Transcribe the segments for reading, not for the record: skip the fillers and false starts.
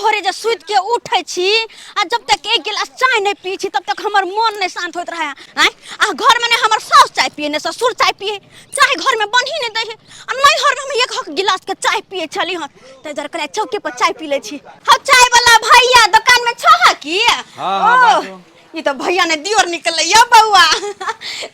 भोरे जब सुत के उठे छी आ जब तक एक गिलास चाय नहीं पी छी तब तक हमर मन नहीं शांत होत रहे हैं। आ घर में ने हमर सास चाय पिए ने ससुर चाय पिए, चाय घर में बन ही नहीं दे आ नहीं घर में हम एक गिलास के चाय पिए चली हन त जर करे चौके पर चाय पी ले छी। हम चाय वाला भैया दुकान में छ की? हां बाजू। ये तो भैया ने दियोर निकल या बउआ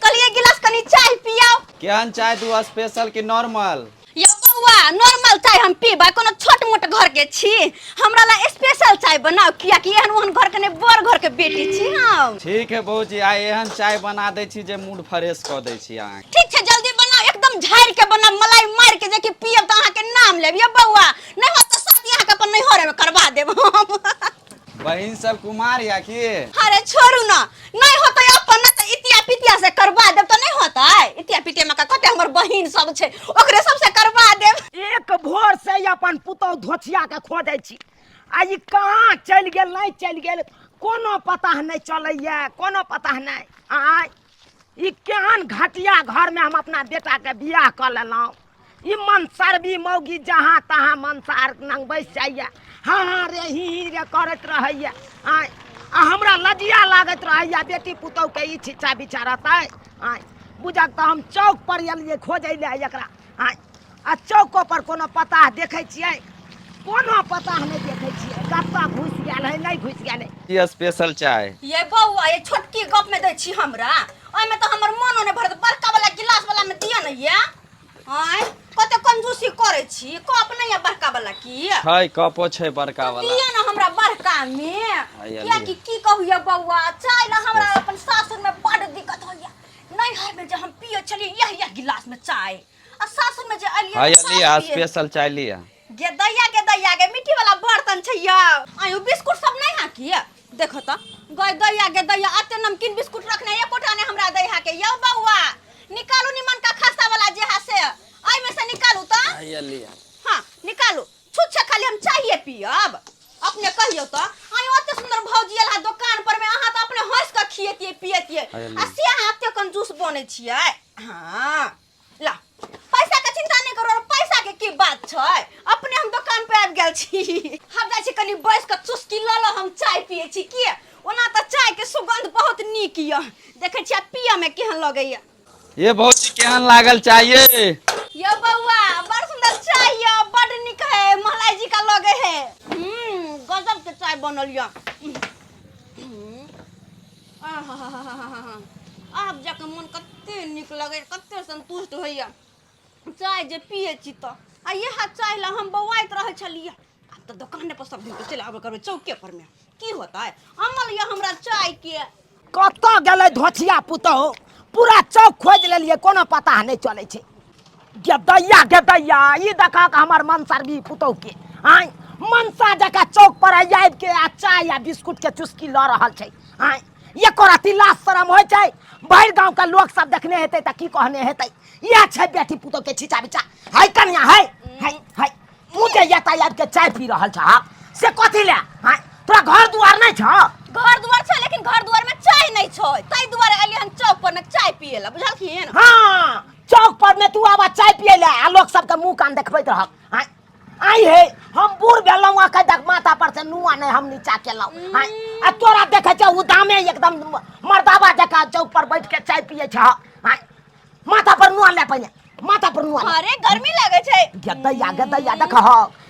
कल एक गिलास कनी चाय पियाओ। केहन चाय तू स्पेशल कि नॉर्मल? या बउआ नॉर्मल चाय हम पीबा, कोनो छोट मोट घर के छी, हमरा ला स्पेशल चाय बनाओ किया कि एहन ओहन घर के ने बड़ घर के बेटी छी हम। ठीक है बहूजी, आइ एहन चाय बना दै छी जे मूड फ्रेश क दै छी अहाँ। ठीक छै जल्दी बनाओ, एकदम झाड़ के बनाओ, मलाई मार के जे कि पियब त अहाँ के नाम लेब या बउआ, नहीं हो त शादी अहाँ के अपन नैहर में करवा देब हम। बहिन सब कुमार या की? अरे छोड़ू ना, नहीं होता अपन न त इतिया पितिया से करवा देब त नहीं होता है। इतिया पितिया में का कते हमर बहिन सब छै ओकरे सब से करवा देब। एक भोर से अपन पुतौ धोछिया के खोजै छी, आ ई कहाँ चल गेल नहीं चल गेल कोनो पता नहीं चलैया, कोनो पता नहीं। आय ई केहन घटिया घर में हम अपना बेटा के बियाह कर लेलौं। ई मनसरबी मौगी जहाँ तहाँ मनसार नंग बैस जाइया, हाँ रे ही रे करत रहैया। आय आ हमरा लजिया लागत रहैया बेटी पुतौ के ई छिछा बिचारतै। आय बुझक त हम चौक पर एलिए खोजै ले एकरा। आय आ चौको पर कोनो पता देखे छियै? कोनो पता नहीं देखे छियै, कत्ता घुस गेल है नहीं घुस गेल है। ये स्पेशल चाय ये बउआ ये छोटकी कप में दै छी हमरा, ओय में त हमर मनो ने भरत, बड़का वाला गिलास वाला में दिया नहीं या। आय कते कंजूसी करे छी, कप नहीं है बड़का वाला की? है कपो छै बड़का वाला। दिया ना हमरा बड़का में, क्या की कहू या बउआ, चाय ना हमरा अपन सासुर में बड़ दिक्कत होइया। नैहर में जे हम पिए चली यह गिलास में चाय, आ सासुर में जे अलिया है लिया स्पेशल चाय लिया। गे दैया गे मिट्टी वाला बर्तन छै या। आयु बिस्कुट सब नहीं है की? देखो त गे दैया अते नमकीन बिस्कुट रखने ये कोठाने हमरा दैहा के यो बउआ, निकालू निमन का खस्ता वाला जे है से आई में से निकालू त। है लिया। हां निकालू, छुट छे खाली हम चाहिए पियब, अपने कहियो त। आयु अते सुंदर भौजी आला दुकान पर में अहाँ त अपने हंस के खिएतिए पिएतिए, आ से अहाँ अते कंजूस बने छियै। हां ला पैसा के चिंता नहीं करो, पैसा के की बात छै, अपने हम दुकान पे आबि गेल छी। हम जाय छी कनी बैस के चुस्की ल ल हम चाय पिए छी की? ओना त चाय के सुगंध बहुत नीक य, देखे छी पिया में केहन लगैया। ये भौजी केहन लागल चाहिए? यो बउआ बड़ सुंदर चाय य, बड़ नीक है, मलाई जी का लगे है। गजब के चाय बनल य। अब जाके मन कते नीक लगे, कते संतुष्ट होइया चाय जे पिए छी त। आ यह चाय ला हम बौआइत रहे छलिए, अब तो दुकाने पर सब दिन के चले आबे करबे चौके पर में, की होता है अमल या हमरा चाय के। कत्ता गेलै धोछिया पुतौ, पूरा चौक खोज लेलिए कोनो पता नहीं चले छे। गे दैया ई देखा के हमर मनसरबी पुतौ के। आय मनसा जका चौक पर आइब के आ चाय या बिस्कुट के चुस्की ल रहल छै। आय एको रति लाज शरम होइ छै? भरि गांव के लोग सब देखने हेतै त की कहने हेतै? या छै बेटी पुतौ के छिचा बिचा, हाय कन्या हाय मुझे यता आइब के चाय पी रहल छ से कथि ले? हाय तोरा घर दुआर नहीं छ? घर दुआर छै लेकिन घर दुआर में चाय नहीं छै, तै दुआरे अलिए हम चौक पर में चाय पिए ला, बुझलखिन? हां चौक पर में तू आबा चाय पिए ले आ लोग सब के मुंह कान देखबैत रह। हाय आई हे हम बूढ़ भेलौं आ कदक माथा पर से नुआ नहीं हम नीचा केलौं। हाय आ तोरा देखे छ उदामे एकदम मर्दावा जका चौक पर बैठ के चाय पिए छ। हाय माथा पर नुआ ले पहिले, माथा पर नुआ। अरे गर्मी लागे छै। गे दैया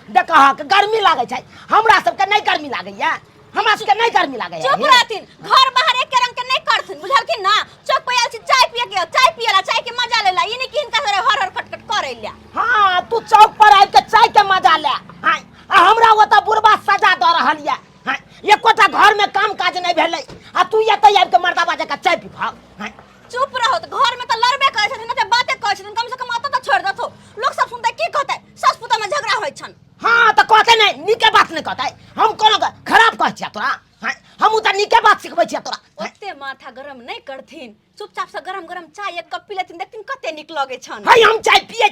देखह गर्मी लागे छै, हमरा सब के नहीं गर्मी लागैया, हमरा सब के नहीं गर्मी लागैया। चुप रहथिन, घर बाहर एक रंग के नहीं करथिन, बुझलखिन ना? चौक पे आयल छी चाय पिए के, चाय पिएला, चाय के मजा लेला, ई नहीं कि हिनका सरे हर खटखट करे ला। हां तू चौक पर आइब के चाय के मजा ले। हां आ हमरा ओता बुढ़बा सजा द रहल या। हां एकोटा घर में काम काज नहीं भेलै आ तू एतै आइब के मर्दाबा जका चाय पी भाग। हां चुप रहो, तो घर में तो लड़बे करे छथिन, त बाते करे छथिन, कम से कम आता तो छोड़ दथो, लोग सब सुनते की कहते सास पुता में झगड़ा होय छन। हां त कहते नहीं नीके बात नहीं कहते, हम कोनो खराब कह छिया तोरा? हां हम उता नीके बात सिखबै छिया तोरा। ओते माथा गरम नहीं करथिन, चुपचाप से गरम गरम चाय एक कप पी लेथिन, देखथिन कते नीक लगे छन। हाय हम चाय पिए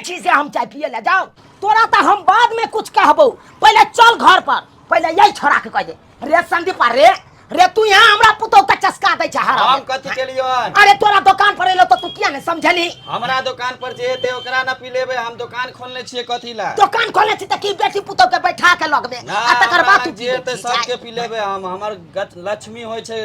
छी से हम चाय पिए ले जाओ, तोरा त हम बाद में कुछ कहबो, पहले चल घर पर, पहले यही छोड़ा के कह दे रे संदीप रे रे तू यहाँ हमरा पुतौ के चस्का दै छ हरा हम कथी के लिए अरे तोरा दुकान पर एलो तो तू किया नहीं समझली हमरा दुकान पर जे हेते ओकरा ना पिलेबे हम दुकान खोलने छिए कथी ला दुकान खोले छी त की बेटी पुतौ के बैठा के लगबे आ तकर बाद तू जे हेते सबके पिलेबे हम हमर लक्ष्मी होय छै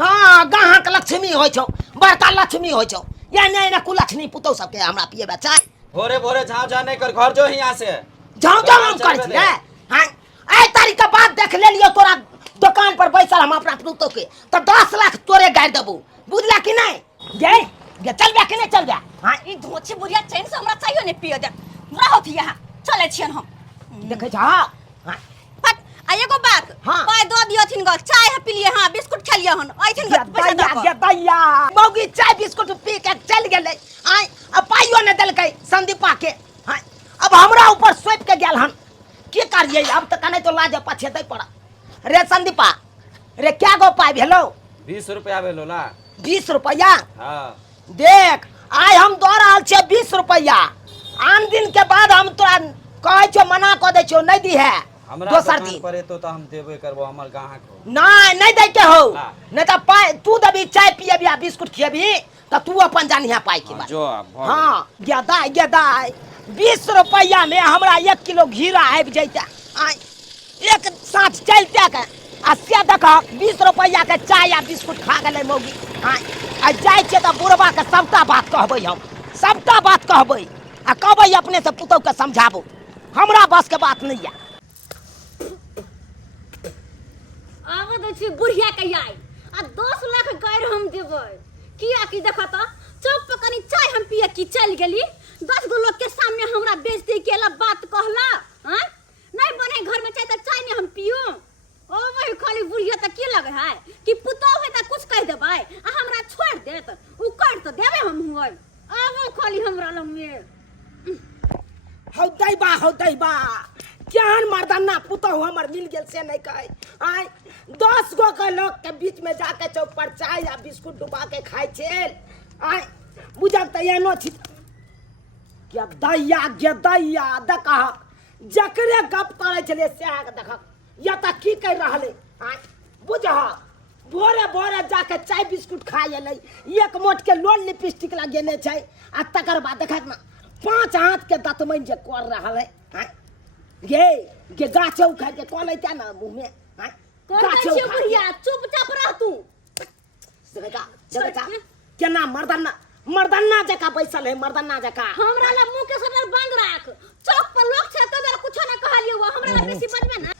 हां गाहक लक्ष्मी होय छौ बड़का लक्ष्मी होय छौ या नहीं ना कुलक्ष्मी पुतौ सबके हमरा पिएबे चाय भोरे भोरे झाव जा नहीं कर घर जो हियां से जाओ हम कर छी रे हां ए तारीख के बाद देख ले लियो तोरा दुकान पर बैसल हम अपना पुतौ के तो 10 लाख तोरे गाड़ देबो बुझला कि नहीं गे चल बे कि नहीं चल बे हां ई धोची बुढ़िया चैन से हमरा चाहिए ने पिए दे रहत यहां चले छियन हम देखे छ हां फट आ एगो बात हाँ। पाय दो दियथिन ग चाय है पिलिए हां बिस्कुट खेलिए हन आइथिन ग पैसा दे गे दैया मौगी चाय बिस्कुट पी के चल गेले आई अब पाइयो ने देलकै संदीपा के हां अब हमरा ऊपर सोप के गेल हन की करिए अब त कने तो लाज पछे दै पड़ा रे संदीपा रे क्या गो पाइ भेलो 20 रुपया भेलो ला 20 रुपया हां देख आइ हम दो रहल छे 20 रुपया आन दिन के बाद हम तोरा कहै छो मना क दै छो नहीं दी है हमरा दोसर दुकान दिन पर एतो त हम देबे करबो हमर गाहक हो नहीं दे के हो ला। नहीं तो पाइ तू दबी चाय पिएबी आ बिस्कुट खिएबी त तू अपन जानिया पाइ के बात जो हाँ गेदाई 20 रुपया में हमरा 1 किलो घीरा आबि जैते आइ एक साथ चलते के आ से देख 20 रुपया के चाय आ बिस्कुट खा गेलै मौगी आइ आ जाय छियै त बुढ़वा के सबटा बात कहबै हम सबटा बात कहबै आ कहबै अपने से पुतौ के समझाबो हमरा बस के बात नहीं है आब दै छी बुढ़िया के आई आ 10 लाख गायर हम देबै किया कि देखा त चौक पे कनी चाय हम पिए की चल गेली 10 गो लोग के सामने हमरा बेइज्जती केला बात कहला हैं नहीं बने घर में चाय त चाय नहीं हम पियो ओ भाई खाली बुढ़िया त की लगे है कि पुतौ है त कुछ कह देबै आ हमरा छोड़ देत उ कर त देबै हम हुई आबो खाली हमरा लग में हौ दैबा केहन मर्दाना पुतौ हमर मिल गेल से नहीं कहे आइ 10 गो के लोग के बीच में जाके चौक पर चाय या बिस्कुट डुबा के खाइ छेल आइ बुझल त एनो छी गे दैया देखा जकरे गप करे छले से देख या त की कर रहले आइ बुझ भोरे भोरे जाके चाय बिस्कुट खा एलै एक मोट के लोन लिपस्टिक लगेने छै आ तकर बाद देख ना 5 हाथ के दतमन जे कर रहल है गे गाछे उखाड़ के कॉल ऐता ना मुंह में गाछे बुढ़िया चुपचाप रह तू देखा केना मर्दाना जका बैसल है मर्दाना जका हमरा ला मुंह के सटर बंद राख चौक पर लोग छै त जरा कुछ ना कहलियो हमरा ला बेसी बजबे ना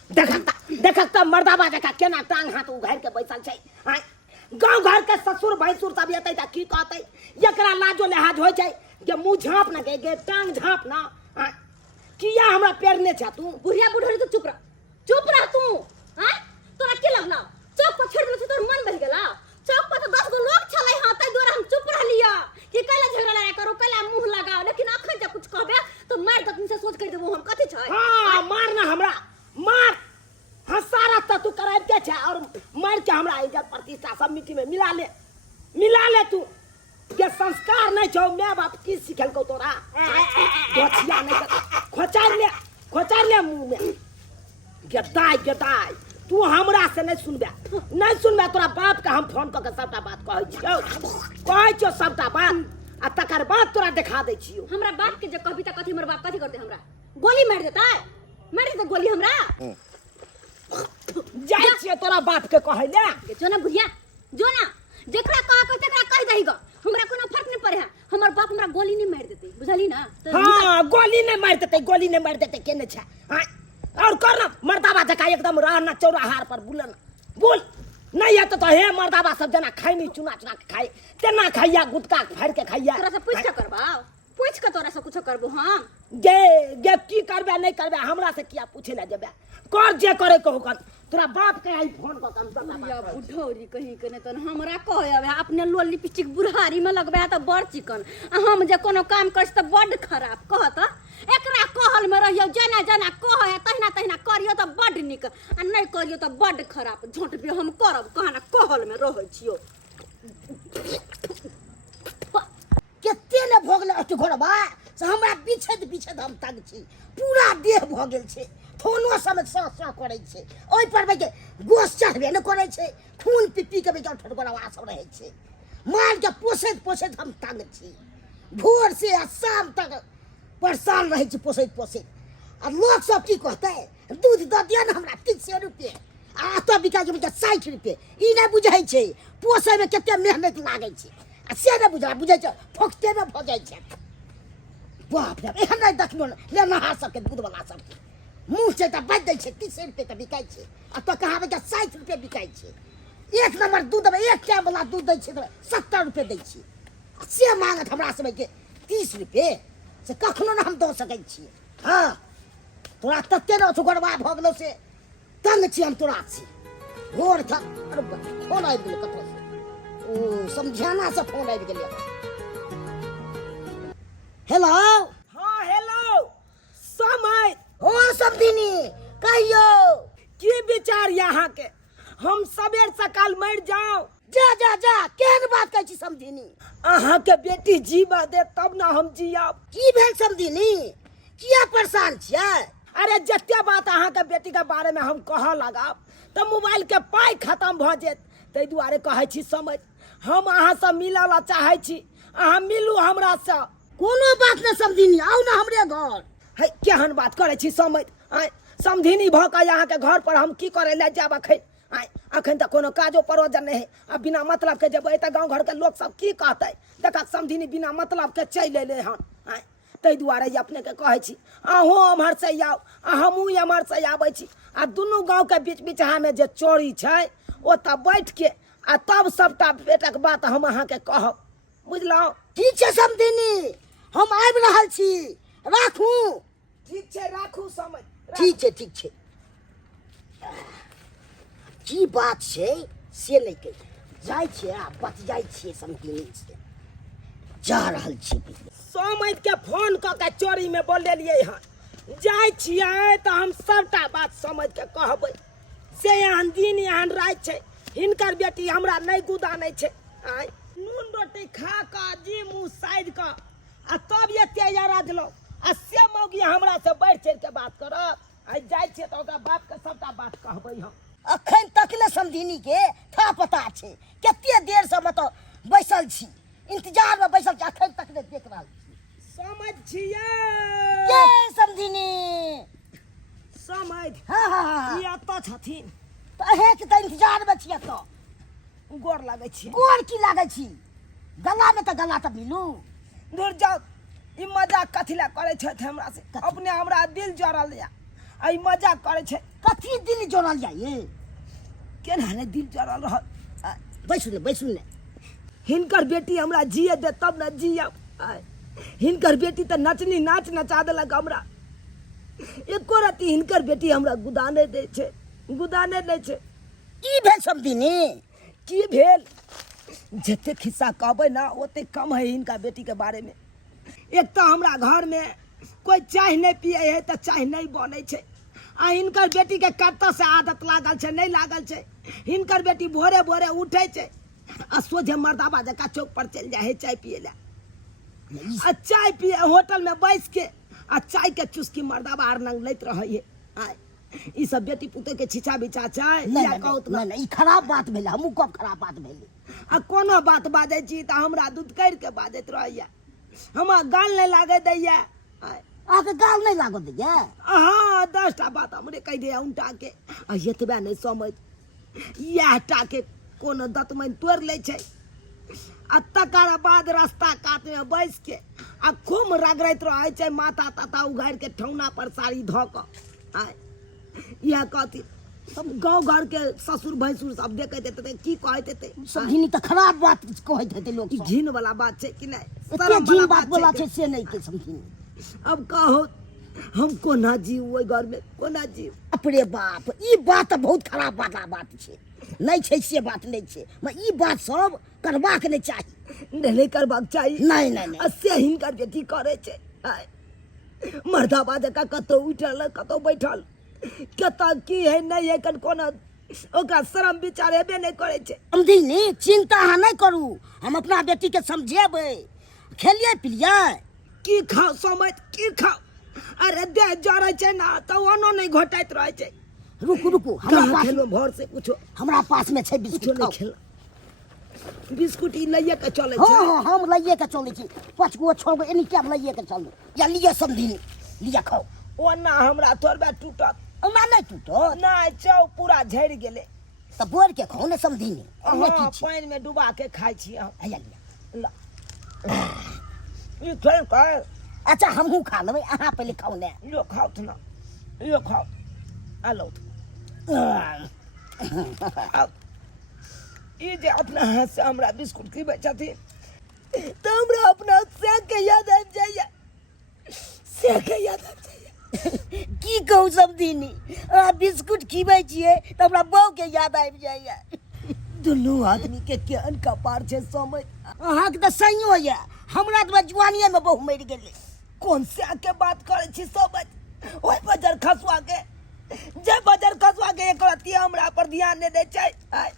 देखा मर्दाबा जका केना टांग हाथ उघाड़ के बैसल छै गांव घर के ससुर भैंसुर सब एतै त की कहतै एकरा लाजो लिहाज होय छै के मुंह झाँप ना के टांग झाँप ना किया हमरा पेरने छ तू बुढ़िया बुढ़री तू चुप रह तू हैं तोरा की लगला चौक पर छोड़ देलछ तोर मन बह गेला चौक पर तो 10 गो लोग छलै हां तै दुआरे हम चुप रहलिया कि कैला झगड़ा लड़ा करो कैला मुंह लगाओ लेकिन अखन जे कुछ कहबे तो मार तक से सोच कर देबो हम कथि छै हां मार ना हमरा मार हंसारा त तू कराब के छ और मार के हमरा इज्जत प्रतिष्ठा सब मिट्टी में मिला ले तू के संस्कार नहीं छौ मैं बाप की सिखलको तोरा दोछिया नहीं खोचार ले मुंह में गेदाई तू हमरा से नहीं सुनबे तोरा बाप के हम फोन क के सबटा बात कहै छियो सबटा बात आ तकर बाद तोरा दिखा दै छियो हमरा बाप के जे कहबी त कथि हमर बाप कथि करते हमरा गोली मार देता गोली हमरा जाय छियो तोरा बाप के कहै ले जो ना बुढ़िया जो ना जेकरा कह दही ग हमरा कोनो फर्क नहीं पड़े है हमर बाप हमरा गोली नहीं मार देते बुझली ना हां गोली नहीं मार देते केने छ और करना मर्दाबा जका एकदम रहना चौराहार पर बोल नहीं है तो हे मर्दाबा सब जना खाई नहीं चुना के खाई तेना खाइया गुटका फाड़ के खाइया तोरा से पूछ के करबा पूछ के तोरा से कुछ करबो हम गे की करबे नहीं करबे हमरा से किया पूछे ले जेबे कर जे करे कहू तोरा बाप के आई फोन क कम या बुढ़ौरी कहीं के नहीं तो हमरा कहबे अपने लोल लिपस्टिक बुढ़ारी में लगबे त बड़ चिकन हम जे कोनो काम करस त बड़ खराब कहत एकरा कहल में रहियो जना कह तहिना करियो त बड़ निक आ नहीं करियो त बड़ खराब झोंटबे हम करब कहना कहल में रहै छियो केते ले भोगले अति घोड़बा से हमरा पीछे हम तक छी पूरा देह भ गेल छे फोनो समय स करै छै ओइ पर बे गोस चढ़बे न करै छै खून पी के बे ठठगोरवा सब रहै छै मार के पोसैत हम तंग छी भोर से आ शाम तक परेशान रहै छी पोसैत आ लोग सब की कहतै दूध दऽ दिया न हमरा 300 रुपए आ तो बिका के 60 रुपए ई नै बुझै छै पोसै में कते मेहनत लागै छै आ से नै बुझै छै फोकते में भ जाइ छै बाप रे एहन नै देखलो ले नहा सबके दूध वाला सबके मुंह से त बाज दै छै 30 रुपए त बिकाइ छै आ तो कहाबे के 60 रुपए बिकाइ छै एक नंबर दूध में एक टाइम वाला दूध दै छै 70 रुपए दै छै से मांगत हमरा सब के 30 रुपए से कखनो न हम दऽ सकै छी हां तोरा तत्ते न ठठगोरवा भ गेलो से तंग छी हम तोरा से घोर था अरे फोन आबि गेलै कतौ से ओ समझाना से फोन आबि गेलै हेलो हाँ हेलो समय हो समझिनी कहियो की विचार यहाँ के हम सबेर सकाल मर जाओ जा केहन बात कहै छी समझिनी अहाँ के बेटी जीवा दे तब ना हम जियब की भेल समझिनी किया परेशान छियै अरे जत्ते बात अहाँ के बेटी के बारे में हम कह लगाब तो मोबाइल के पाई खत्म भ जेत तै दुआरे कहै छी समझ हम अहाँ से मिले ला चाहै छी अहाँ मिलू हमरा से कोनो बात न समझिनी आउ ना हमरे घर है केहन बात करे छी समझ समझिनी भ के अहाँ के घर पर हम की करे ले जाब अखन तक कोनो काजो परोजन नहीं है आ बिना मतलब के जब त गांव घर के लोग सब की कहतै देखा समझिनी बिना मतलब के चल एले हन तै दुआरे अपने के कहै छी अहूँ एम्हर से आउ आ हमहूँ एम्हर से आबै छी आ दुनू गांव के बीच बीचहा में जे चोरी छै ओतऽ बैठ के आ तब सबटा बेटक बात हम अहाँ के कहब बुझलहुँ ठीक छै समझिनी हम आबि रहल छी राखू ठीक छै राखू समझ ठीक छै की बात छै से नहीं कह जाय छै आ बच जाय छै समझिनी से जा रहल छी समझ के फोन क के चोरी में बोलेलिए हन जाय छियै त हम सबटा बात समझ के कहबै से एहन दिन एहन रात छै हिनकर बेटी हमरा नहीं गुदानै छै आय नून रोटी खा क जी मुंह साइड क आ तब ये तैयार दिलो आ से मौगी हमरा से बढ़ चढ़ के बात करत आय जाय छियै त ओकरा बाप के सबटा बात कहबै हम अखन तक ले समझिनी के था पता छै कते देर से मतलब बैसल छी इंतजार में बैसल छी अखन तक ले देख रहल छी समझ छियै के समझिनी समझ हां ई अत छथिन त अहे के त इंतजार में छियै त गोर लागै छी गोर की लागै छी गला में त गला त मिलू दूर जाओ ई मजाक कथि ला करे छै हमरा से अपने हमरा दिल जोड़ल या आई मजाक करे छै कथि दिल जोड़ल या ये केना ने दिल जोड़ल रह बैसु ने हिनकर बेटी हमरा जिए दे तब न जियब हिनकर बेटी त नचनी नाच नचा देलक हमरा एको रति हिनकर बेटी हमरा गुदाने दे छै की भेल समझिनी की भेल जते खिस्सा कहबै ना ओते कम है हिनका बेटी के बारे में एक तो हमरा घर में कोई चाय नहीं पिए है तो चाय नहीं बने छै आ हिनकर बेटी के कत से आदत लागल छै नहीं लागल छै हिनकर बेटी भोरे भोरे उठे छै आ सोझे मर्दाबा जका चौक पर चल जाए है चाय पिए ला आ चाय पिए होटल में बैस के आ चाय के चुस्की मर्दाबा आर नंग लैत रहे है ई सब बेटी पुते के छिछा बिछा छै या कहत नहीं ई खराब बात भेले हमहु कब खराब बात भेले आ कोनो बात बाजै छी त हमरा दूध कर के बाजैत रहैया हमरा गाल नहीं लागे दैया आके गाल नहीं लागो दैया हां 10टा बात हमरे कह दे उनटा के आ एतबा नहीं समझ याटा के कोनो दतमन तोड़ ले छै आ तकर बाद रास्ता कात में बैस के आ खूब रगड़ैत रहै छै माथा ताता उघाड़ के ठौना पर साड़ी ध क यह कहती सब गांव घर के ससुर भैंसुर सब देखैत हेतै की कहैत हेतै समझिनी त खराब बात कहैत हेतै लोग घिन वाला बात छै कि नहीं शर्म वाला बात बोला छै से नहीं के समझिनी अब कहो हम कोना जीव ओइ घर में कोना जीव अपने बाप ई बात बहुत खराब वाला बात छै नहीं छै से बात नहीं छै मैं ई बात सब करबाक नहीं चाही नहीं करबाक चाही नहीं से हिनकर बेटी करे छै मर्दाबा जका कतौ उठल कतौ बैठल कत की है नहीं है कन कोना ओकरा शर्म विचार हेबे नहीं करे छै समझिनी चिंता अहाँ नहीं करू हम अपना बेटी के समझेबै खेलिए पिलिए की खाओ समझ की खाओ अरे दे जड़े छे ना तो ओनो नहीं घोटाइत रहे छे। रुकू रुकू, हमरा कहाँ पास खेलो भर से कुछो हमरा पास में छै कुछो बिस्कुट नहीं खाओ। खेल बिस्कुट ई लइये के चले छे। हाँ हाँ हम लइये के चलै छी, 5 गो 6 गो एनी क्या लइये के चलू। या लिया समझी लिया खाओ। ओना हमरा थोड़बे टूटत हमरा नहीं टूटो नहीं चौ पूरा झड़ गेले। तो बोर के खाओ ने समझी नहीं। हाँ पानी में डुबा के खाई छी हम। आया लिया। ला ई खेल कर अच्छा हमहू खा लेबै, अहाँ पहले खाओ ने। यो खाओ त ना यो खाओ आलो ई जे अपना हाथ से हमरा बिस्कुट खिबै छथिन त हमरा अपना से के याद आबि जाइए से के याद आबि जाइए। की कहू समझी नहीं, अहाँ बिस्कुट खिबै छियै तो हमरा बहू के याद आबि जाइए। दुनू आदमी के केहन कपार छै समझ। अहाँके तो सहियो ये, हमरा तो जवानिये में बहू मरि गेलै। कोन से के बात करे छी समझ। ओइ बजर खसवा के जे बजर खसवा के एक रति हमरा पर ध्यान नहीं दै छै। आय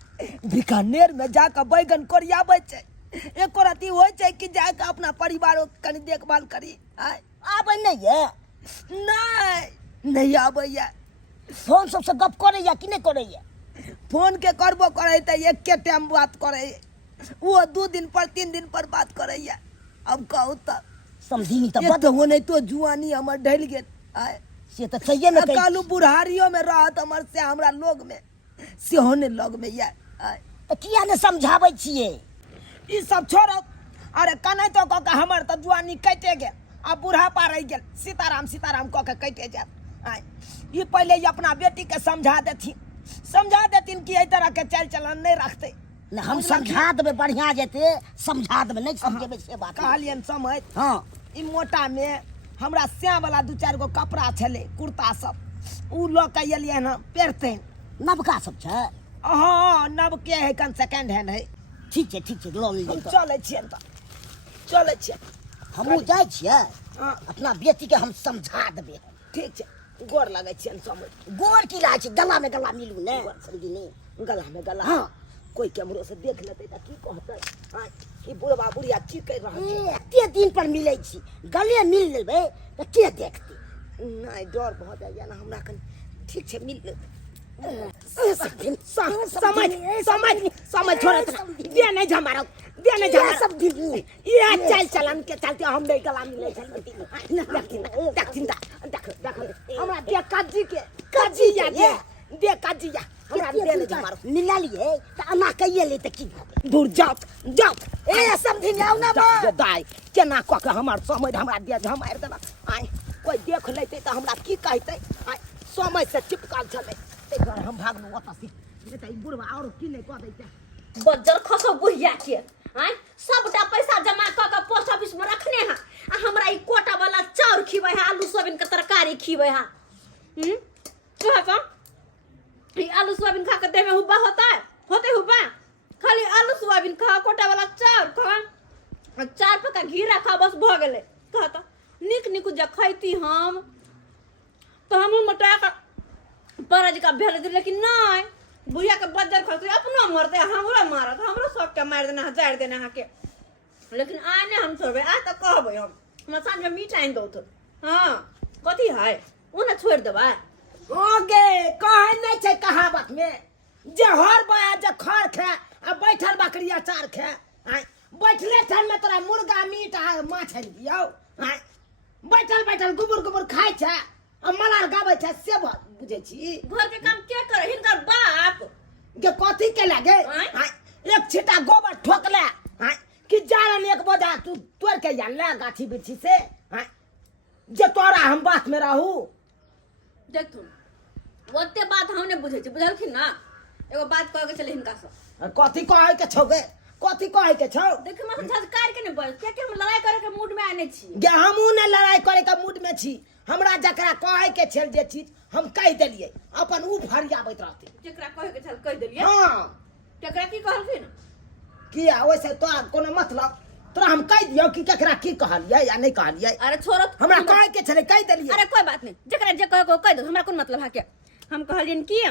बीकानेर में जाके बैगन कोरियाबै छै, एक रति होइ छै कि जाके अपना परिवारों के कनी देखभाल करी। आय आबै नहीं ये, नहीं आबैया। फोन सबसे गप करैया कि नहीं करैया? फोन के करबो करे त एके टाइम बात करे, वो 2 दिन पर 3 दिन पर बात करैया। अब कहू त समझी नहीं तो एक तो होने तो जुआनी हमर ढल गेल। आय से तो चाहिए न कहीं। कालू बुढ़ारियों में रहत हमर से हमरा लोग में से होने लग में या। आय तो किया ने समझाबै छियै? ई सब छोड़ो। अरे कनै तो क के हमर त जुआनी कटे गेल, अब बुढ़ापा रह गेल, सीताराम सीताराम क के कटे जात। आय ई पहले ही अपना बेटी के समझा देथिन कि एहि तरह के चाल चलन नहीं रखते। न हम समझा देबै, बढ़िया जेते समझा देबै, नहीं समझेबै से बात। कहलियन समझ। हाँ ई मोटा में हमरा स्या वाला 2-4 गो कपड़ा छले, कुर्ता सब, उ ल के एलियन हम पेरते। नबका सब छै? हाँ नब के है कन सेकंड हैंड है। ठीक छै लऽ हम लिअ। चले छियन त चले छियन। हमहूँ जाइ छियै, हाँ अपना बेटी के हम समझा देबै। ठीक छै गोर लगे छियन समझ। गोर की लागै छै, गला में गला मिलू ने समझी नहीं। गला में गला। हाँ कोई कैमरो से देख लेते त की कहते। हां ई बुढ़वा बुढ़िया की कह रहा है। एते दिन पर मिलै छी, गले मिल लेबै त के देखतै? नहीं डर बहुत जाइए ना हमरा कन। ठीक छै मिल ले। समझ छोड़ा दे नहीं झमारो दे नहीं झमारो सब दीदी ये चल चलन के चलते हम नहीं गला मिले देखथिन देख हमरा दे काजी या दे काजी या हमरा दे नहीं झमारो मिला लिए त अना कइये ले त की दूर जाओ ए समझी जाऊ ना बा। दाई केना क के हमर समझ हमरा दे झमार देबा। आय कोई देख लेते त हमरा की कहते। आय समय से चिपकाल चले ते घर हम भागनु ओता से नहीं त ई बुढ़वा और की नहीं कह दैते। बज्जर खसो बुढ़िया के आय सबटा पैसा जमा क के पोस्ट ऑफिस में रखने हैं आ हमरा ई कोटा वाला चाउर खिबै है, आलू सोयाबीन के तरकारी खिबै है। कहा का ई आलू सोयाबीन खा के देह में हुब्बा होते हुब्बा? खाली आलू सोयाबीन खा, कोटा वाला चाउर खा, 4 पका घी रखा, बस भ गेले। कहा त निक जे खैती हम तो हम मोटा का परज का भेल दे, लेकिन नहीं बुढ़िया के बज्जर खसते अपनो मरते, हमरो मारत, हमरो सब के मार देना, हजार देना हा के। लेकिन आय ने हम छोड़बे, आ त कहबै हम साँझ में मीठा आइन दो तो। हां कथी है उन्हें छोड़ देबा? ओगे कहे नहीं छै कहावत में जे हर बाया जे खर खे आ बैठल बकरी अचार खे। आय बैठले ठान में तोरा मुर्गा मीट आ माछ आनि दियौ। आय बैठल गुबुर खाइ छै आ मलार गाबै छै से बुझै छी। घर के काम के करे हिनकर बाप? गे कथी के लागे। आय? आय एक छिटा गोबर ठोकले। आय कि जारन एक बोझा तू तोड़ के या ले गाछी बिछी से। आय जे तोरा हम बात में रहू। देख तू ओते बात हम ने बुझै छी, बुझलखिन ना? एगो बात कह के चले हिनका से। कथी कहे के छौ गे, कथी कहे के छौ? देख मत झजकार के ने बोल के हम लड़ाई करे के मूड में आने छी। गे हमहू ने लड़ाई करे के मूड में छी। हमरा जकरा कहे के छल जे चीज हम कह देलिए, अपन उ फरियाबैत रहते। जेकरा कहे के छल कह देलिए। हां केकरा की कहलखिन? किया वैसे तो कोनो मतलब तोरा हम कह दियो कि केकरा की कहलिए या नहीं कहलिए। अरे छोरो हमरा कहे के छले कह देलिए। अरे कोई बात नहीं, जेकरा जे कहे को कह दो, हमरा कोन मतलब है के। हम कहलियन कि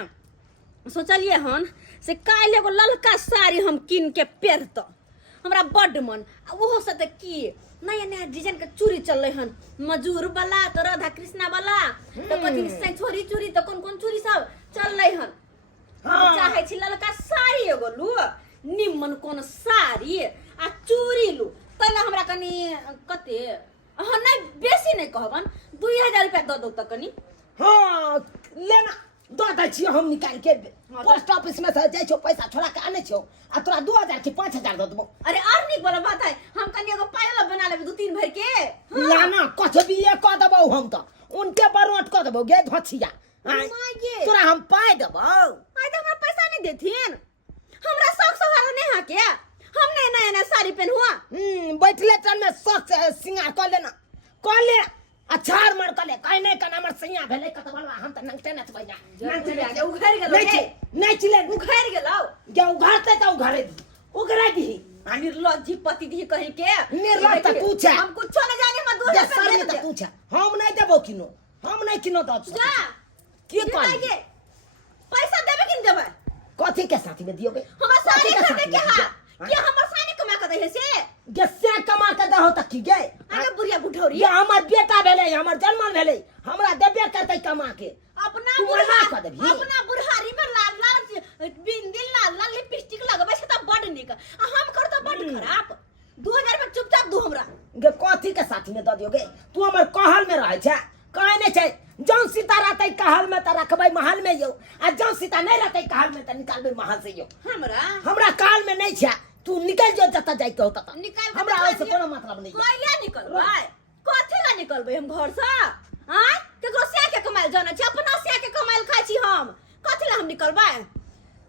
सोचलिए हन से काल्हि एगो ललका साड़ी हम कीन के पेरत, हमरा बड्ड मन। आ ओहो से त की नया नया डिजाइन के चूड़ी चल रहे हन, मजूर वाला तो राधा कृष्णा वाला तो कथी से छोरी चूड़ी तो कौन कौन चूड़ी सब चल रहे हन। हाँ। चाहे छी ललका साड़ी एगो लू, निम्मन कोन साड़ी आ चूड़ी लू, तैले हमरा कनी कते हाँ नहीं बेसी नहीं कहबन 2000 रुपया दो त कनी। हाँ लेना दो दै छियै हम निकाल के हाँ, पोस्ट ऑफिस में से जाइ छौ पैसा छोड़ा के आने छौ आ तोरा 2000 की 5000 दे देबो। अरे और निक वाला बात है, हम कनी एगो पायल बना लेबे 2-3 भर के। लाना कछ भी ये क देबो हम त उनके बरोट क देबो गे धछिया। आय, माय गे तोरा हम पाय देबो। आय तो हमरा पैसा नहीं देथिन, हमरा शौक सहारा नहीं है क्या, हम नया नया नया साड़ी पहनुआ। बैठले चल में सच सिंगार क लेना क ले अछार मार क ले कहीं नहीं कना हमर सैया भेले कतबलवा हम त नंगटे नचबै जा जा उघार गेलो नहीं गे, नहीं चिले उघार गेलो गे उघारते त उघारे दी उघारे दी। आ निर्लज्जी पति दी कहीं के निर्लज्ज त तू छे, हम कुछ न जाने हम जे 2000 सर रुपया में दे त तू छे, हम नहीं देबो किनो, हम नहीं किनो द जा की ये कर लागे, पैसा देबे कि नहीं देबे, कथी के साथी में दियोगे हमरा साड़ी कथी के खरीदे साथी के में हा दियोगे? क्या हमर साड़ी कमा के दे से गस्सा कमा के दहो तक की गे आगे बुढ़िया बुढ़ौरी ये हमर बेटा भेले हमर जन्मल भेले हमरा देबे करतै कमा के। अपना तू बुढ़ा मना कर देबही। अपना बुढ़ारी में लाल लाल बिंदी लाल लाल लिपस्टिक लगबे से त बड निक आ हम कर त बड खराब। 2000 में चुपचाप दू हमरा गे कथी के साथी में द दियोगे, तू हमर कहल में रहे छे कहे नहीं छे जौन सीता रहते कहल में त रखबै महल में यो आ जौन सीता नहीं रहते कहल में त निकालबै महल से यो। हमरा काल में नहीं छे, तू निकल जो जता जाई के होता निकाल के हमरा निकाल ऐसे दिया। कोनो मतलब नहीं है। कोइला निकलबै कथि ला निकलबै हम घर से हां केकरो से के कमाइल जाना छै, अपना से के कमाइल खाइ छी हम, कथि ला हम निकलबै।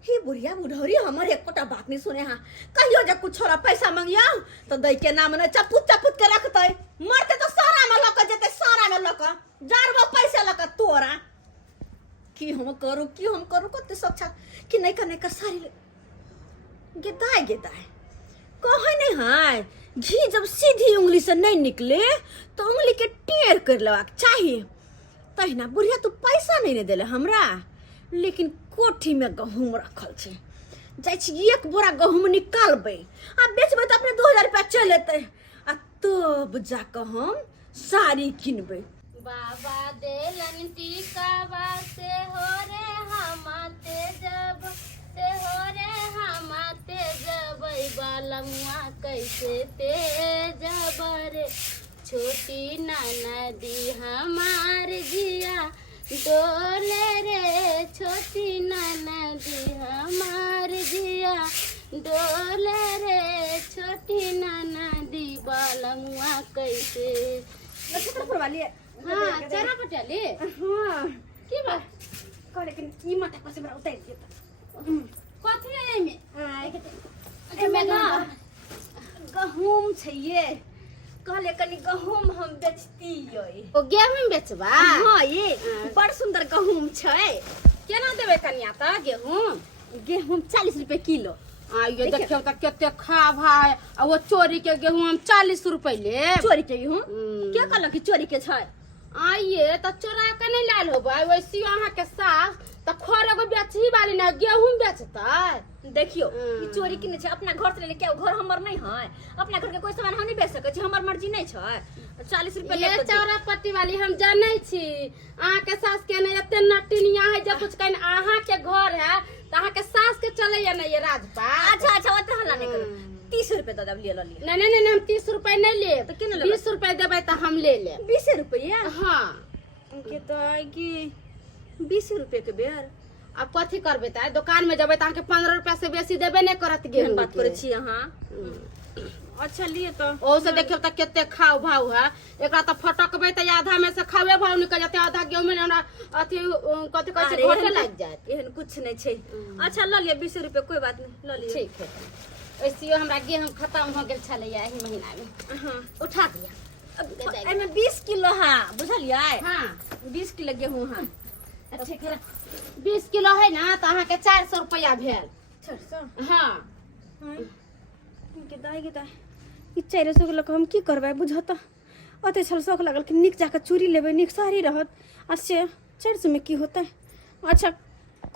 ही बुढ़िया बुढ़ौरी हमर एकोटा बात नहीं सुने हां, कहियो जे कुछ छोरा पैसा मंगिया तो दै के नाम ने चपुत चपुत के रखतै, मरते तो सारा में लक जेते, सारा में लक जारबो पैसा लक तोरा की हम करू कते सच्चा कि नहीं करने का सारी गेदाय कहे नहीं है घी जब सीधी उंगली से नहीं निकले तो उंगली के टेढ़ कर लेवाक चाहिए। तहिना बुढ़िया तू पैसा नहीं देले हमरा, लेकिन कोठी में गहूम रखल छे, जाय छी एक बोरा गहूम निकालबे आ बेचबे तो अपने 2000 रुपया चल एतै आ तब जाके हम साड़ी किनबे। बाबा देलन टीकावा से हो रे हमाते जब से हो रे हमाते जब बालमुआ कैसे ते जब रे छोटी नदी हमार जिया डोले रे छोटी नदी हमार जिया डोले रे छोटी नदी बालमुआ कैसे। नक्षत्र वाली हाँ चरा पटाली हां की बा करे कि ई माथा पर से हमरा उतार दिए कथी है एमे एमे ना गहूम छैये, कहले कनी गहूम हम बेचती यै। ओ गेहूं बेचबा हां ये बड़ सुंदर गहूम छै, केना देबे कनिया त गेहूं 40 रुपए किलो। आ ये देखियो त केते खा भाई आ वो चोरी के गेहूं हम 40 रुपए ले चोरी के गेहूं के कहल कि चोरी के छै। आइए त चोरा के नहीं लाल होबा वैसी अहाँ के सास त खोरे को बेचही वाली ना गेहूं बेचतै। देखियो ई चोरी की नहीं छै, अपना घर से ले के घर हमर नहीं है, अपना घर के कोई सामान हम नहीं बेच सकै छी, हमर मर्जी नहीं छै। 40 रुपए ये ले चौरा पट्टी वाली हम जानै छी अहाँ के सास के ने एते नटिनिया है जे कुछ कहीं अहाँ के घर है त अहाँ के सास के चलैया ना ये राजपाट। अच्छा ओते हल्ला नहीं करू, 30 रुपए दे दब ले लो लिए। नहीं हम 30 रुपए नहीं ले तो किने लेबै? 20 रुपए देबै त हम ले ले। 20 रुपया हाँ के तो आई कि 20 रुपए के बेर अब कथी करबे त दुकान में जबै त अहाँ के 15 रुपया से बेसी देबे नहीं करत केहन गेहूं बात करे छी अहाँ। अच्छा लिए तो ओ से देखियो त केते खाव भाव है, एकरा त फटकबे त आधा में से खावे भाव निकल जाते, आधा गेहूं में हमरा अथी कथी कहै छै घोटे लग जात। एहन कुछ नहीं छै। अच्छा ल लिए 20 रुपए कोई बात नहीं ल लिए। ठीक है ऐसियो हमरा गेहूं खत्म हो गेल छले एही महीना में। हां उठा दिया एमे 20 किलो हां बुझलियै। हां 20 किलो गेहूं हां ठीक है 20 किलो है ना त अहाँ के 400 रुपया भेल। 400 हां के दाई ई 400 के लक हम की करबै बुझत अते छल शौक लागल कि निक जाके चूड़ी लेबै, निक साड़ी रहत आ से 400 में की होतै। अच्छा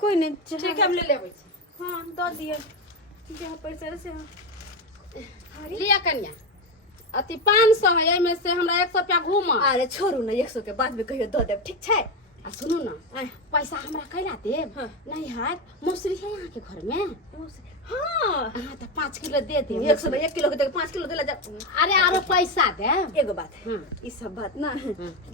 कोई नहीं ठीक है हम ले लेबै। हां दो दिए जहाँ पैसा से लिया कन्या अति 500 है, एमे से हमरा 100 रुपया घूम। अरे छोड़ू ना, 100 के बाद में कहियो दो देब, ठीक छै? आ सुनू ना, पैसा हमरा कैला देब? हाँ। नहीं है, मौसरी है यहाँ के घर में? हाँ हाँ तो 5 किलो दे दे। 100 में 1 किलो के 5 किलो देला जा। अरे आरो पैसा दे। एगो बात है, ई सब बात ना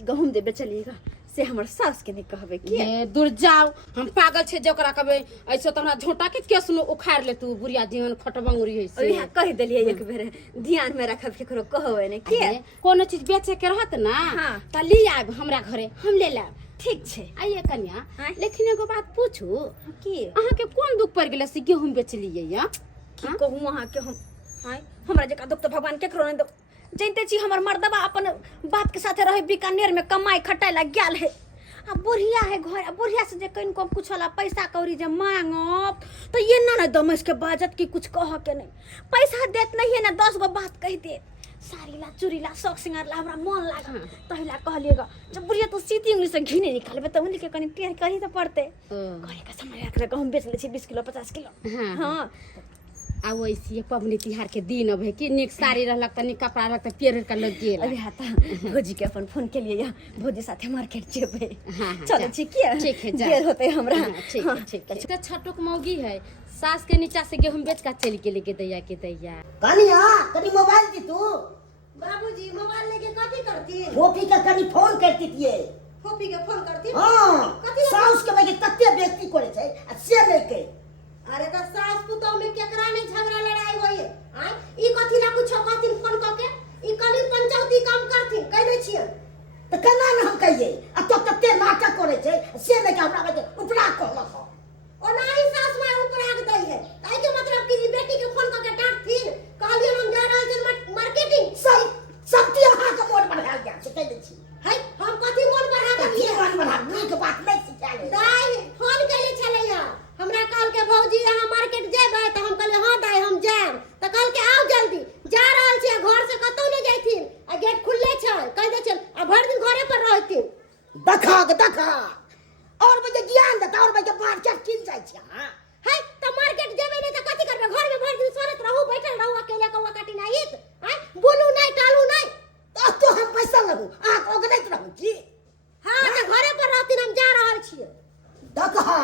गहूम देबे चलिएगा से हमर सास के नहीं कहबे की। ये दूर जाओ, हम पागल छे जकरा कहबे ऐसे तो हमरा झोटा के केस न उखाड़ ले तू बुढ़िया जीवन खटबंगुरी है और से। यहाँ कह देलिए एक बेर, ध्यान में रखब केकरो कहबे नहीं के। अरे, कोनो चीज बेचे के रहत ना हाँ। त ली आब हमरा घरे, हम ले लेब। ठीक छै। आइए कन्या, आय। लेकिन एगो बात पूछू, की अहाँ के कोन दुख पड़ गेले से गेहूं बेचलिए या? की कहूँ वहाँ के हम आय हमरा जका दुख तो भगवान केकरो नहीं दो। जानते छी हमर मर्दबा अपन बाप के साथे रहे बीकानेर में कमाई खटाई ला गेल है। अब बुढ़िया है घर, बुढ़िया से जे कहीं को कुछ वाला पैसा कौड़ी जे मांगब तो ये ना दमस के बाजत की कुछ कह के नहीं। पैसा देत नहीं है ना 10 गो बात कह दे। साड़ी ला चूड़ी ला शौक सिंगार ला हमरा मन लागा तहिला कहलिएगा जब बुढ़िया तो सीधी उंगली से घी नहीं निकालबे तो उनके कनी टेर करी तो पड़ते। घरे का समय रख रख हम बेच ले छी 20 किलो 50 किलो। हाँ। हां आ वैसे पबनी तिहार के दिन अब है कि निक साड़ी रहलक त निक कपड़ा रहलक त पेड़ का लग गेल। अभी हाता भौजी के अपन फोन के लिए या भौजी साथे मार्केट जेबे। हाँ, चलो ठीक है, ठीक है, जा। देर होते हमरा। हाँ, ठीक है, ठीक है। इसका छटुक मौगी है, सास के नीचा से गेहूं बेच का चल के लेके दैया के दैया। कनिया कनी मोबाइल दी तू। बाबूजी मोबाइल लेके कथी करती? फोफी के कनी फोन करती थिए। फोफी के फोन करती? हाँ कथी साउस के भाई तत्ते बेइज्जती करे छै आ से नहीं के। अरे तो सास पुतोह में केकरा नहीं झगड़ा लड़ाई होई? आय ई कथी ला कुछ कहथिन फोन क के? ई कली पंचायती काम करथिन, कह दै छियै। तो केना न हम कहिए आ तो तत्ते नाटक करे छै से नहीं के हमरा भाई उपरा कहलक। ओना ही सास माय ऊपर आग दै है। काहे के मतलब कि बेटी के फोन क के डांटथिन, कहलिए हम जा रहल छी मार्केटिंग। सब अहाँ के मोन बढ़ा गया से कह दै छी। है हम कथी मन बढ़ा कथी देलिए? मन बढ़ा नीक बात नहीं सिखाले। दाई फोन कैले छलैया, हमरा कहल के भौजी अहाँ मार्केट जेबै त हम कहले हां दाई हम जाएब। त कहल के आओ जल्दी, जा रहल छी, घर से कतौ नहीं जाइथिन आ गेट खुलले छै, कह दे छल आ भर दिन घरे पर रहथिन। देखा और बजे ज्ञान देता और बजे मार्केट किन जाय छै। हां है त मार्केट जेबै नहीं त कथी करबै? घर में भर दिन सोरत रहू, बैठल रहू, अकेले कौवा काटी नहीं हित। है बोलू नहीं, टालू नहीं। तो हम पैसा लगू आ ओगनैत रहू की। हां त घरे पर रहथिन, हम जा रहल छियै। देखा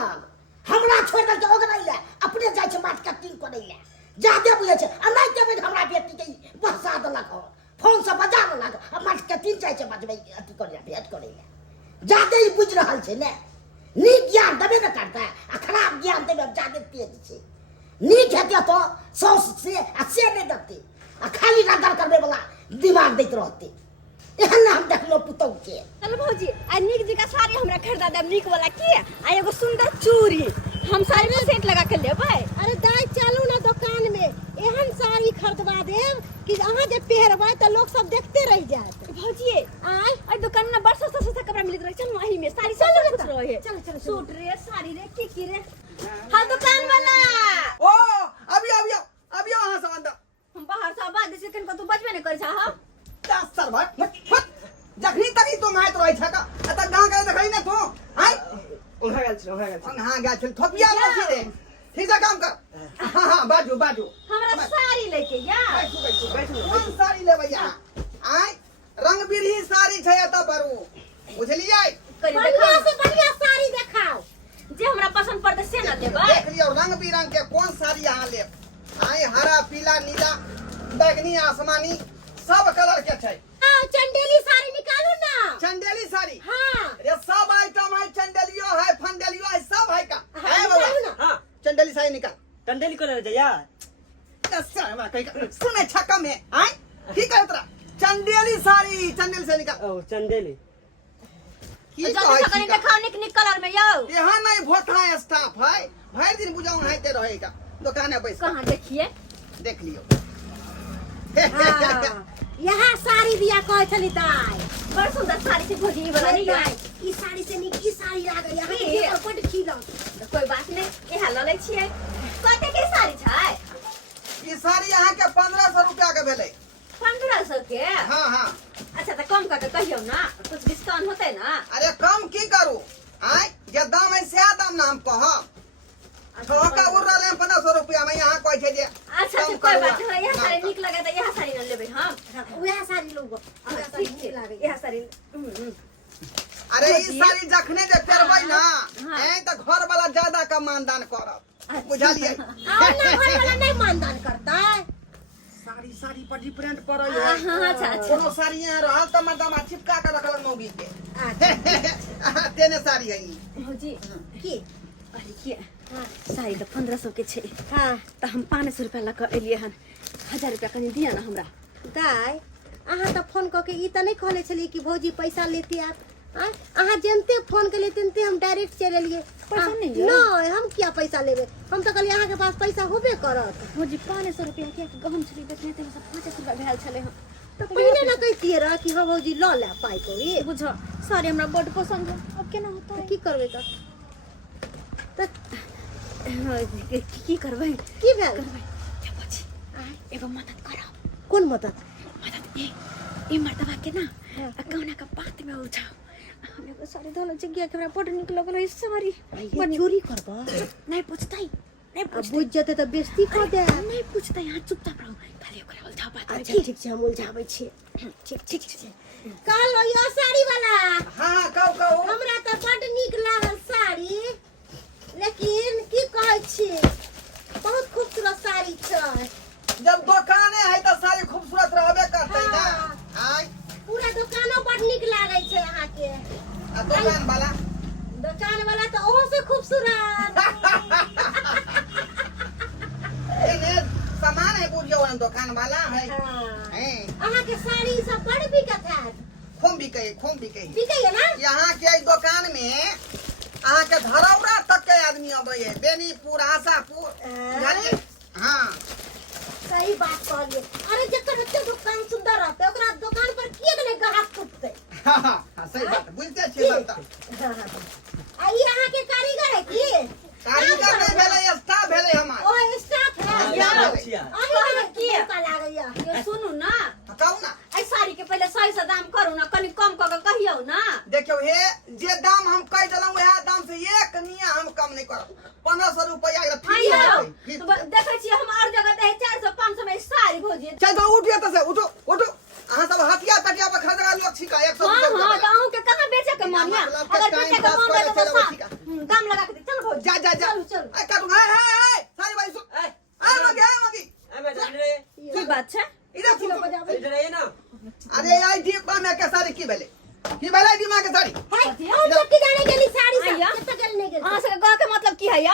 हमरा छोड़ दे के ओगनै ले अपने जाय छै मार्केट किन करे ले। जादे बुझे छै आ नहीं देबै हमरा बेटी के बहसा देलक हो, फोन से बजा लेलक आ मार्केट किन जाय छै बजबै अथी करे भेट करे ले। जादे ही बुझ रहल छै ने। नीक ज्ञान देबे न करता आ खराब ज्ञान देबे जादे तेज छै। नीक हेते तो सौस से आ से नहीं देते आ खाली रगड़ करबे वाला दिमाग दैत रहते। एहन हम देखलो पुतौ के। चल भौजी आ नीक जी का साड़ी हमरा खरीदा देब नीक वाला की आ एगो सुंदर चूड़ी हम साड़ी में सेट लगा के लेबै। अरे दाई चलू ना दुकान में, एहन साड़ी खरीदवा देब कि अहाँ जे पहरबै त लोग सब देखते रह जात। भौजी आय आई दुकान में बड़ सस्ता सस्ता कपड़ा मिलत रहे चल वही में साड़ी सब कुछ रहे। चल सूट रे साड़ी रे की रे। हां दुकान वाला ओ अभी वहां से अंदर हम बाहर से आवाज से कन को तू बचबे नहीं कर छा। हां 10 साल बाद जखनी तक तो माइत रहै छ का एत गां के देखै न तू हाय उहा गेल छै हां गेल छ थोपिया रखी दे ठीक से काम कर। हां बाजू हमरा साड़ी लेके या बैठू कौन साड़ी लेबै या? आय रंग बिरही साड़ी छै एत बरू बुझलियै? बढ़िया से बढ़िया साड़ी देखाओ। जे हमरा पसंद पड़ते से ना लेबै। देख लियो रंग बिरंग के कौन साड़ी अहाँ लेब। आय हरा पीला नीला बैगनी आसमानी सब कलर के छै। हां चंदेली साड़ी निकालू ना। चंदेली साड़ी हां अरे सब आइटम है, चंदेलियो है, फंदेलियो है, सब है का है निकालू ना। बाबा। हाँ चंदेली साड़ी निकाल। टंडेली करे जया सारा कहीं सुने छक्का में आय की कहत रहा चंदेली साड़ी चंदेली से निकाल। ओ चंदेली की जल्दी कहै से कनी छी का? देखाओ निक निक कलर में यो। यहाँ नहीं भोथा स्टाफ है, भर दिन बुझाऊं हैते रहेगा दुकान बैठ कहां देखिए देख लियो। हां यहाँ साड़ी दिया कहे छली दाई। बड़ सुंदर साड़ी से भौजी ई वाला नहीं है। ई साड़ी से नीक ई साड़ी लागल यहाँ की? के बड खिलल। कोई बात नहीं यहां ल लै छियै। कते के साड़ी छै? ये साड़ी यहाँ के 1500 रुपया के भेलै। 1500 के। हाँ अच्छा तो कम कर के कहियो ना कुछ डिस्काउंट होते ना। अरे कम की करू आय जे दाम है से दाम ना हम कहब। ठोका उड़ रहा है 1500 रुपया में यहाँ कोई छे जे अच्छा कम कोई करो। बात नहीं यह साड़ी निक लगा तो यह साड़ी न लेबे हम वह साड़ी लोग ठीक है यह साड़ी अरे ई सारी जखने जे करबै ना ए त घर वाला ज्यादा का मानदान करब बुझलिए और ना घर वाला नहीं मानदान करता है। साड़ी साड़ी पर डिफरेंट पड़ै है हाँ अच्छा अच्छा कोनो साड़ी यहाँ रहल त मदमा चिपका के रखल मौगी के तेने साड़ी है ई भौजी की अरे की साड़ी तो 1500 के छे हाँ तो हम 500 रुपया लग एलिए हन 1000 रुपया कनी दिया ना हमरा दाय अहाँ तो फोन करके ई तो नहीं कहले छलिए कि भौजी पैसा लेती आप अहाँ जनते फोन के लिए तेनते हम डायरेक्ट चले लिए पैसा नहीं है? नहीं हम क्या पैसा लेबे हम तो कहलिए अहाँ के पास पैसा होबे करत भौजी 500 रुपया के गहम छली बेचने ते सब 500 रुपया भेल छले हम तो पहले ना कहतिए रहा कि हाँ भौजी लो ले पाई को ये बुझ साड़ी हमरा बड पसंद है अब केना होता है की करबे तो की करबै की भेल करबै क्या बची एगो मदद करो कौन मदद मदद ए मर्दबा के ना कौना का बात में उठाओ हम एगो साड़ी धोलो जग्या के हमरा बड निक लगल है साड़ी ये चोरी करबा नहीं पूछताई नहीं अब पूछताई बुझ जते तो बेइज्जती कर दे नहीं पूछताई हां चुपचाप रहो खाली ओकरा उल्टा बात अच्छा ठीक छै हम उलझाबै छी ठीक छै कल यो साड़ी वाला हां कहू हमरा तो बड निक लागल साड़ी लेकिन की कहै छी बहुत खूबसूरत साड़ी छै जब दुकाने है तो सारी खूबसूरत रहबे करतै ना आय पूरा दुकानो बड निक लागै छै अहाँ के आ दुकान वाला तो ओहो से खूबसूरत एने सामान है बुझियो दुकान वाला है हैं अहाँ के साड़ी सब बड़ बिकत है खूब बिके बिकै है ना यहाँ के ई दुकान में अहाँ के धरौरा तक के आदमी अबै है बेनीपुर आशापुर बुझलिए हाँ सही बात कहलिए अरे जकर एते दुकान सुंदर रहते ओकरा दुकान पर किए ने ग्राहक टूटते हाँ सही बात बुझते छियै बात आ ई अहाँ के कारीगर है की कारीगर नहीं भेलै स्टाफ भेलै हमार ओ स्टाफ है अहीं की का लागैया ये सुनू ना कहू ना आई साड़ी के पहले सही से दाम करू ना कनी कम क के कहियो ना देखियो हे जे दाम हम कह देलहुँ वह दाम से एक निया हम कम नहीं करब 1500 रुपया देखे छी हम और जगह दे 400 500 में साड़ी भोजी चल तो उठिए तो से उठो अहाँ सब हटिया तटिया पर खरीदवा लोग छिका 100 हां रुपया हां गांव के कहां बेचे के मन है अगर बेचे के मन है तो दाम लगा के चल भोजी जा चल ए काटू है सारी भाई सुन मगी की बात है इधर सुन अरे आई दीपा में के साड़ी की भेले दीमा के साड़ी हम सब की जाने गेली साड़ी से आइया। कितना गेल नहीं गेल हां से गांव के मतलब की है या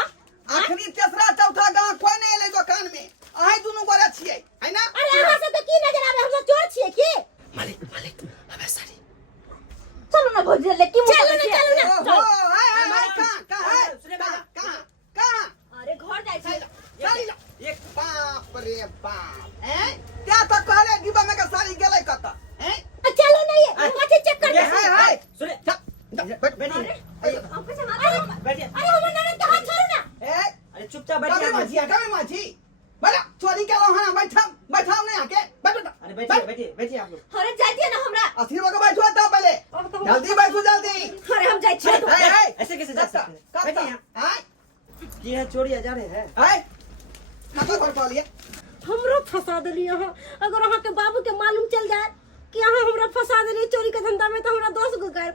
आखिरी तेसरा चौथा गांव कोई नहीं एले दुकान में अहीं दुनु गोरे छियै है ना अरे अहाँ सब के की नजर आवे हम सब चोर छिए की मालिक हमें साड़ी चलो ना भोजी ले की चलो ना ओहो हाय कहां अरे घर जाय छी साड़ी ला एक बाप रे बाप हैं क्या तो कहले डिब्बा में के साड़ी गेलै कत हैं चलो नहीं अच्छे चेक कर हाय सुने बैठ हम कैसे बैठिए अरे हमर ननद के हाथ छोड़ो ना ए अरे चुपचाप कभी माछी बड़ा चोरी के लो हां बैठाओ नहीं आके बैठ अरे बैठिए आप लोग अरे जाइए ना हमरा असली वक्त बैठो तब पहले जल्दी बैठो जल्दी अरे हम जाय छी ऐसे कैसे जा सकते हैं बैठिए यहाँ हाय की है चोरी जा रहे हैं हाय कहां पर पालिए हमरो फंसा देली अहाँ अगर अहाँ के बाबू के मालूम चल जाए कि अहाँ हमरा फंसा देली चोरी के धंधा में तो हमरा 10 गो गायर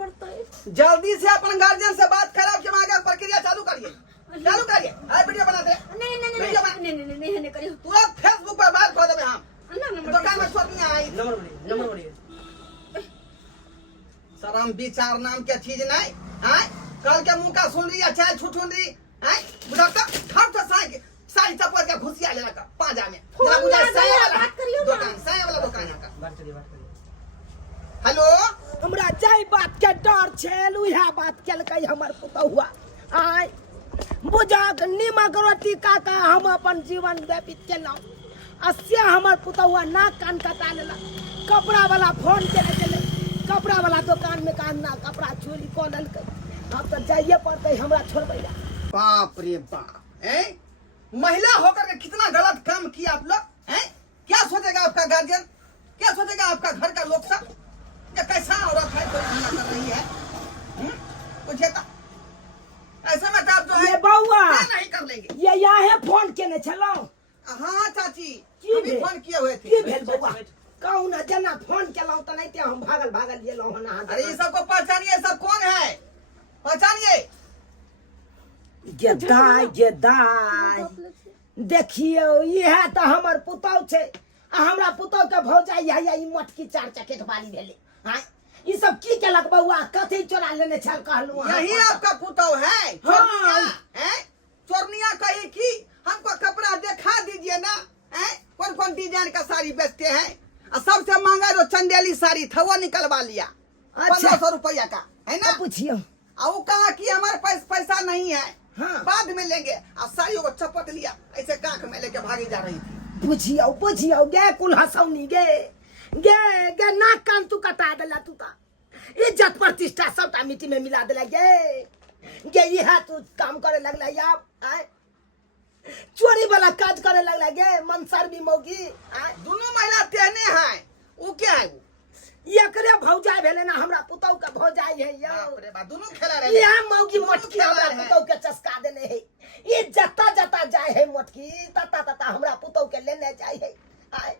पड़ते जल्दी से अपन गार्जियन से बात खराब के आगे प्रक्रिया चालू करिए हाय वीडियो बना दे नहीं करियो तुरंत फेसबुक पर बात कर देबे हम दुकान में छोड़नी आई नंबर बोलिए शर्म विचार नाम के चीज नहीं हाय कल के मुंह का सुन रही चाहे छुटुन रही हाय बुढ़ाता खर तो साई चपड़ के घुसिया लेला का पाजा में फोन बुझा लगा साई दिया, वाला बात करियो ना। दुकान साई वाला दुकान है का बात करिए हेलो हमरा जाय बात के डर छल उहे बात केलकै हमर पुतहुआ आय बुझक नीमक रोटी काका हम अपन जीवन व्यतीत केलहुँ आ से हमर पुतहुआ नाक कान कटा लेलक कपड़ा वाला फोन केने गेलै कपड़ा वाला दुकान में कहना कपड़ा चोरी कऽ लेलकै अब तो जाइए पड़तै हमरा छोड़बै ला बाप रे बाप हैं महिला होकर के कितना गलत काम किया आप लोग हैं क्या सोचेगा आपका गार्जियन क्या सोचेगा आपका घर का लोग सब ये कैसा औरत है कोई हमला कर रही है कुछ है ऐसे में तो आप जो ये है बउआ यहाँ फोन केने छलो हाँ चाची की अभी भेल? फोन किए हुए थे। की भेल बउआ कहू ना जना फोन केलौ त नहीं ते हम भागल गेलौ हन अहाँ अरे ये सबको पहचानिए, सब कौन है पहचानिए। गे दाई देखियो इहे त हमर पुतौ छै आ हमरा पुतौ के भौजाई है ई मटकी 4 चकेट वाली भेले हां ई सब की केलक बउआ कथि चोरा लेने छल कहलु अहाँ यही आपका पुतौ है चोरनिया है। चोरनिया कही कि हमको कपड़ा दिखा दीजिए ना है। कौन कौन डिजाइन का साड़ी बेचते हैं और सबसे महंगा जो चंदेली साड़ी था वो निकलवा लिया अच्छा। 1500 रुपया का है ना। पूछियो और वो कहा कि हमारे पास पैसा नहीं है हाँ। बाद में लेंगे। और साड़ियों को चपट लिया ऐसे कांख में लेके भागी जा रही थी। पूछियो गे कुल हसौनी गे नाक कान तू कटा देला तू ता इज्जत प्रतिष्ठा सबटा मिट्टी में मिला देला गे इहे तू काम करे लगला या आय चोरी वाला काज करे लगला गे मनसर भी मौगी आय दोनों महिला तेहने हैं। वो क्या है वो एकरे भौजाई भेले ना हमरा पुतौ के भौजाई है यो बाप रे बाप, दोनों खेला रहे ये मौगी दोनों मटकी खेला हमरा रहे हैं। पुतौ के चस्का देने है ये जता जाए है मटकी तता हमरा पुतौ के लेने जाए है आय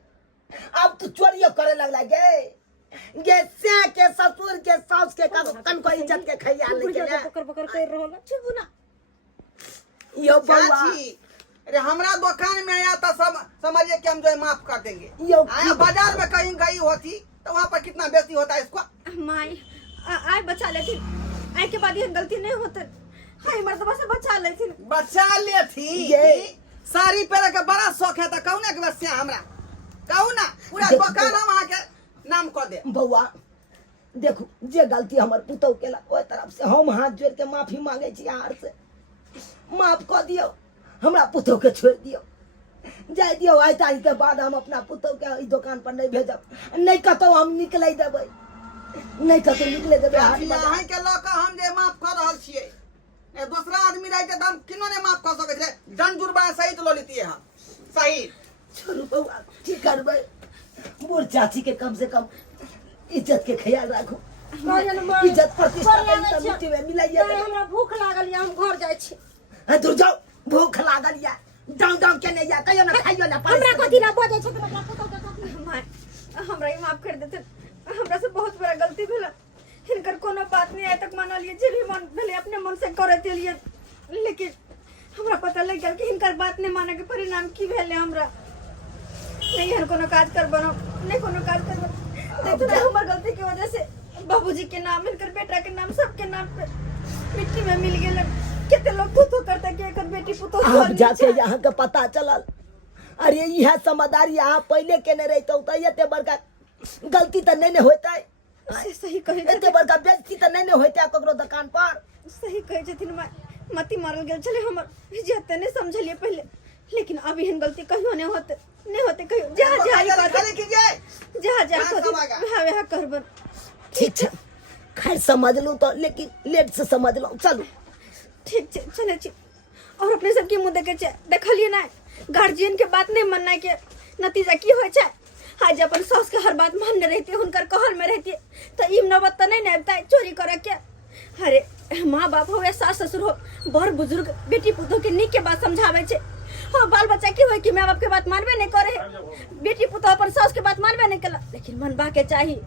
अब तू चोरियो करे लगला गे से के ससुर के सास के कन को इज्जत के खैया लेके बकर बकर कर रहल छी ना। यो बउआ चाची अरे हमरा दुकान में आया था सब समझिए कि हम जो है माफ कर देंगे। यो आया बाजार में कहीं गई होती तो वहाँ पर कितना बेइज्जती होता है इसको। माई आय बचा लेती आय के बाद ये गलती नहीं होते हाय मर्दबा से बचा लेती बचा ले थी ये। साड़ी पहले के बड़ा शौक है तो कहू ना कि बस हमरा कहू ना पूरा देख- दुकान हम वहाँ के नाम कर दे। बउआ देखो जे गलती हमर पुतौ केलक ओइ तरफ से हम हाथ जोड़ के माफी मांगे छी आर से माफ कर दियो हमरा पुतौ के छोड़ दियो जाय दियो आइ तारीख के बाद हम अपना पुतौ के ई दुकान पर नहीं भेजब नहीं कतौ हम निकलै देबै नहीं कतौ निकले देबै हाथ चाची लगा अहाँ के लऽ कऽ हम जे माफ कर रहल छियै ए दूसरा आदमी रह के हम किनो ने माफ कर सकै छै। दंड जुर्माना सहित लो लेतिए हम सही। छोड़ू बउआ की करबै बूढ़ चाची के कम से कम इज्जत के ख्याल राखो इज्जत प्रतिष्ठा के त मिट्टी में मिलाइए हमरा भूख लागल या हम घर जाइ छी। दूर जाओ भूख लागल या डाउन के नहीं या कहियो ना खाइयो ना हमरा कथि ना बजै छै हमरा पुतौ के कथि माय हमरा ही माफ कर देते हमरा से बहुत बड़ा गलती भेल हिनकर कोनो बात नहीं आय तक मान लिए जे भी मन भेले अपने मन से करे लिए लेकिन हमरा पता लग गेल कि हिनकर बात नहीं माने के परिणाम की भेले हमरा नहीं हर कोनो काज कर बनो नहीं कोनो काज कर देखो ना हमर गलती की वजह से बाबूजी के नाम हिनकर बेटा के नाम सबके नाम पे मिट्टी में मिल गेल कितने लोग तो करता कि एकर बेटी पुतो अब जाके यहाँ के पता चलल अरे यह समझदारी आप पहले केने रहते तो ये बड़का गलती तो नहीं होता सही कहे एते बड़का बेइज्जती तो नहीं होता ककरो दुकान पर सही कहे छथिन मती मारल गेल चले हमर इज्जत नहीं समझलिए पहले लेकिन अभी हन गलती कहियो नहीं होते कहियो जहाँ खाली कीजिए जहाँ करबन ठीक है खैर समझ लूँ तो लेकिन लेट से समझ लो चलो ठीक है चले छी और अपने सबके मुँह देखे छे देखलिए ना गार्जियन के बात नहीं मानना के नतीजा की होय छे आज अपन सास के हर बात मानने रहती हुनकर कहल में रहती तो ई नौबत तो नहीं नबता चोरी करे के। अरे माँ बाप हो या सास ससुर हो बड़ बुजुर्ग बेटी पुतोह के नीक के बात समझावे छे हाँ बाल बच्चा की होय कि माँ बाप के बात मानबे नहीं करे बेटी पुतोह अपन सास के बात मानबे नहीं कला लेकिन मनबा के चाहिए।